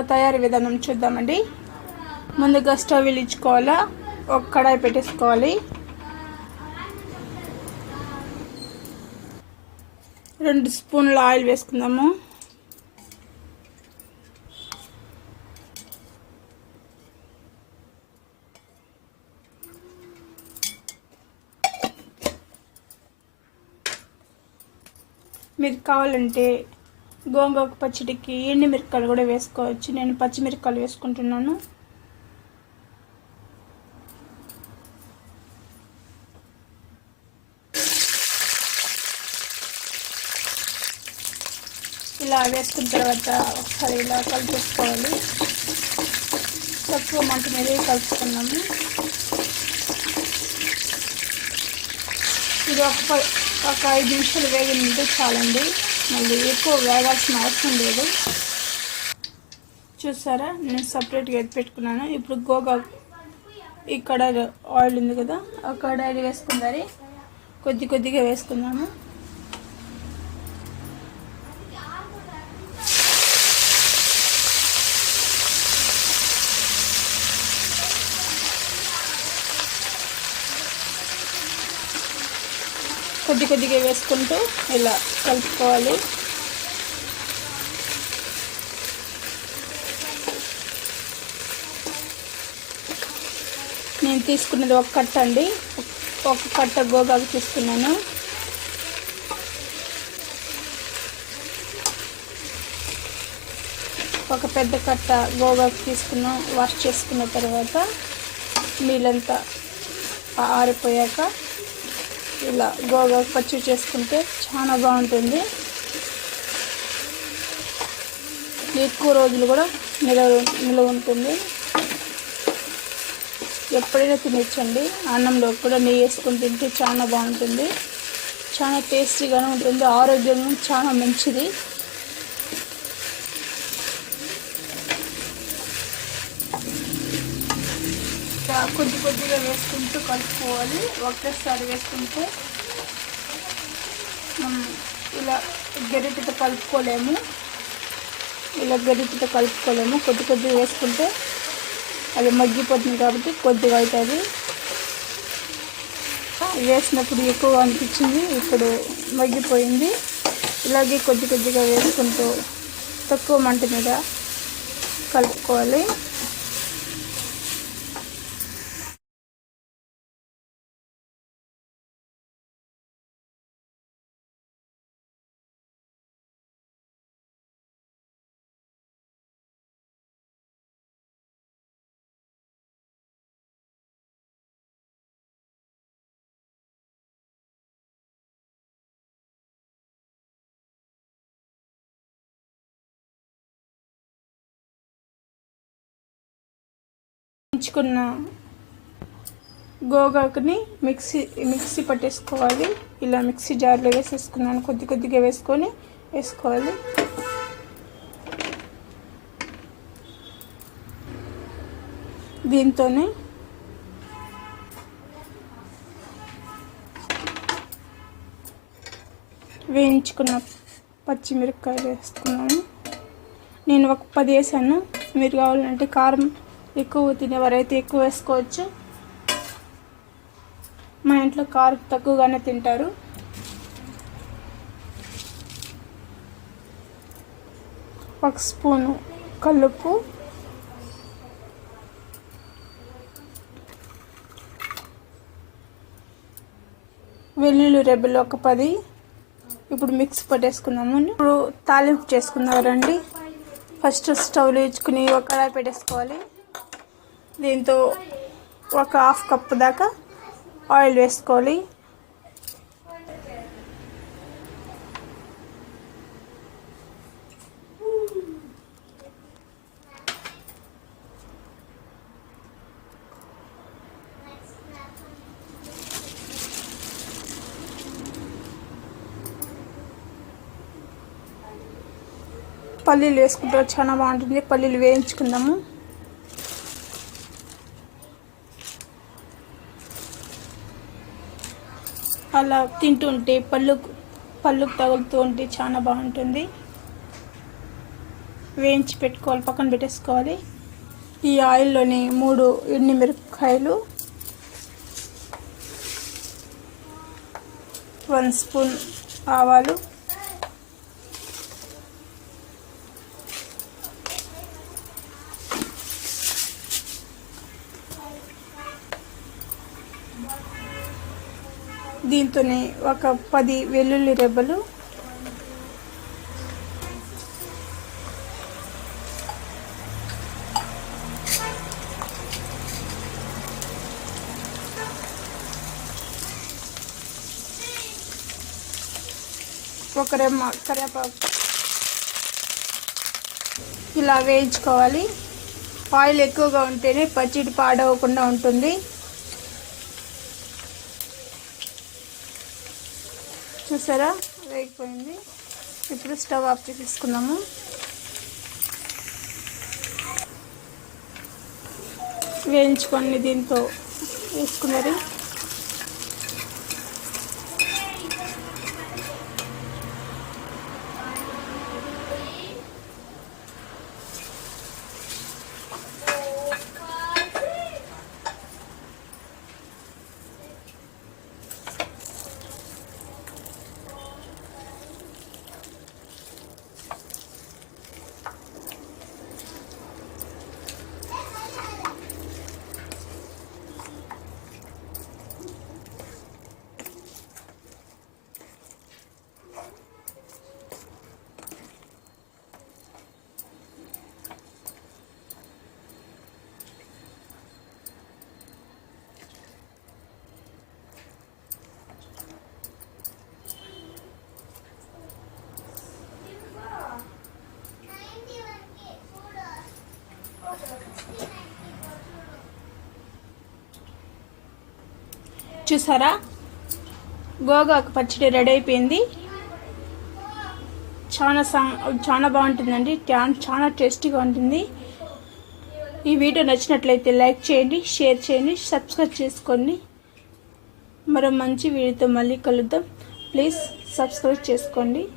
తయారీ విధానం చూద్దామండి. ముందుగా స్టవ్ వెలిగించుకోవాలా? ఒక కడాయి పెట్టేసుకోవాలి. రెండు స్పూన్ల ఆయిల్ వేసుకుందాము. మీరు కావాలంటే గోంగూర పచ్చడికి ఎండి కూడా వేసుకోవచ్చు. నేను పచ్చిమిరకాయలు వేసుకుంటున్నాను. ఇలా వేసుకున్న తర్వాత ఒకసారి ఇలా కలిపేసుకోవాలి తక్కువ మంట మీద కలుపుకున్నాము. ఇది ఒక ఒక ఐదు నిమిషాలు వేగినంటే చాలండి. మళ్ళీ ఎక్కువ వేగాల్సిన అవసరం లేదు. చూసారా? నేను సపరేట్గా ఎత్తి పెట్టుకున్నాను? ఇప్పుడు గోగా ఈ కడాయి ఆయిల్ ఉంది కదా ఆ కడాయి వేసుకుందరి కొద్ది కొద్దిగా వేసుకున్నాము కొద్ది కొద్దిగా వేసుకుంటూ ఇలా కలుపుకోవాలి. నేను తీసుకున్నది ఒక కట్ట అండి. ఒక కట్ట గోగాకు తీసుకున్నాను. ఒక పెద్ద కట్ట గోగాకు తీసుకున్నాం. వాష్ చేసుకున్న తర్వాత నీళ్ళంతా ఆరిపోయాక ఇలా గోగా పచ్చి చేసుకుంటే చాలా బాగుంటుంది. ఎక్కువ రోజులు కూడా నిలవ నిలవ ఉంటుంది. ఎప్పుడైనా తినచ్చండి. అన్నంలో కూడా నెయ్యి వేసుకొని తింటే చాలా బాగుంటుంది. చాలా టేస్టీగానే ఉంటుంది. ఆరోగ్యం చాలా మంచిది. కొద్ది కొద్దిగా వేసుకుంటూ కలుపుకోవాలి. ఒకేసారి వేసుకుంటే మనం ఇలా గరిటెతో కలుపుకోలేము. ఇలా గరిటెతో కలుపుకోలేము. కొద్ది కొద్దిగా వేసుకుంటే అది మగ్గిపోతుంది కాబట్టి కొద్దిగా అవుతుంది. వేసినప్పుడు ఎక్కువగా అనిపించింది. ఇప్పుడు మగ్గిపోయింది. ఇలాగే కొద్ది కొద్దిగా వేసుకుంటూ తక్కువ మంట మీద కలుపుకోవాలి. వేయించుకున్న గోగాకుని మిక్సీ మిక్సీ పట్టేసుకోవాలి. ఇలా మిక్సీ జార్లో వేసేసుకున్నాను. కొద్ది కొద్దిగా వేసుకొని వేసుకోవాలి. దీంతోనే వేయించుకున్న పచ్చిమిరపకాయలు వేసుకున్నాను. నేను ఒక పది వేసాను. మీరు కావాలంటే కారం ఎక్కువ తినేవారైతే ఎక్కువ వేసుకోవచ్చు. మా ఇంట్లో కారం తక్కువగానే తింటారు. ఒక స్పూను కలుపు వెల్లుల్లి రెబ్బలు ఒక పది. ఇప్పుడు మిక్స్ పట్టేసుకున్నాము ఇప్పుడు తాలింపు చేసుకుందాం రండి. ఫస్ట్ స్టవ్ ఇచ్చుకుని ఒక కడాయి పెట్టేసుకోవాలి. దీంతో ఒక హాఫ్ కప్ దాకా ఆయిల్ వేసుకోవాలి. పల్లీలు వేసుకుంటే చాలా బాగుంటుంది. పల్లీలు వేయించుకుందాము. అలా తింటుంటే పళ్ళు పళ్ళుకు తగులుతూ ఉంటే చాలా బాగుంటుంది. వేయించి పెట్టుకోవాలి పక్కన పెట్టేసుకోవాలి. ఈ ఆయిల్లోని మూడు ఎన్ని మిరపకాయలు వన్ స్పూన్ ఆవాలు దీంతోనే ఒక పది వెల్లుల్లి రెబ్బలు. ఒక రెమ్మ కరివేపాకు. ఇలా వేయించుకోవాలి. ఆయిల్ ఎక్కువగా ఉంటేనే పచ్చిడి పాడవకుండా ఉంటుంది. చూసారా? వేగిపోయింది ఇప్పుడు స్టవ్ ఆఫ్ చేసేసుకుందాము వేయించుకోండి దీంతో. వేసుకున్నది. చూసారా? గోగాకు పచ్చడి రెడీ అయిపోయింది. చాలా సా చాలా బాగుంటుందండి. టా- చాలా టేస్టీగా ఉంటుంది. ఈ వీడియో నచ్చినట్లయితే లైక్ చేయండి షేర్ చేయండి సబ్స్క్రైబ్ చేసుకోండి. మరో మంచి వీడియోతో మళ్ళీ కలుద్దాం. ప్లీజ్ సబ్స్క్రైబ్ చేసుకోండి.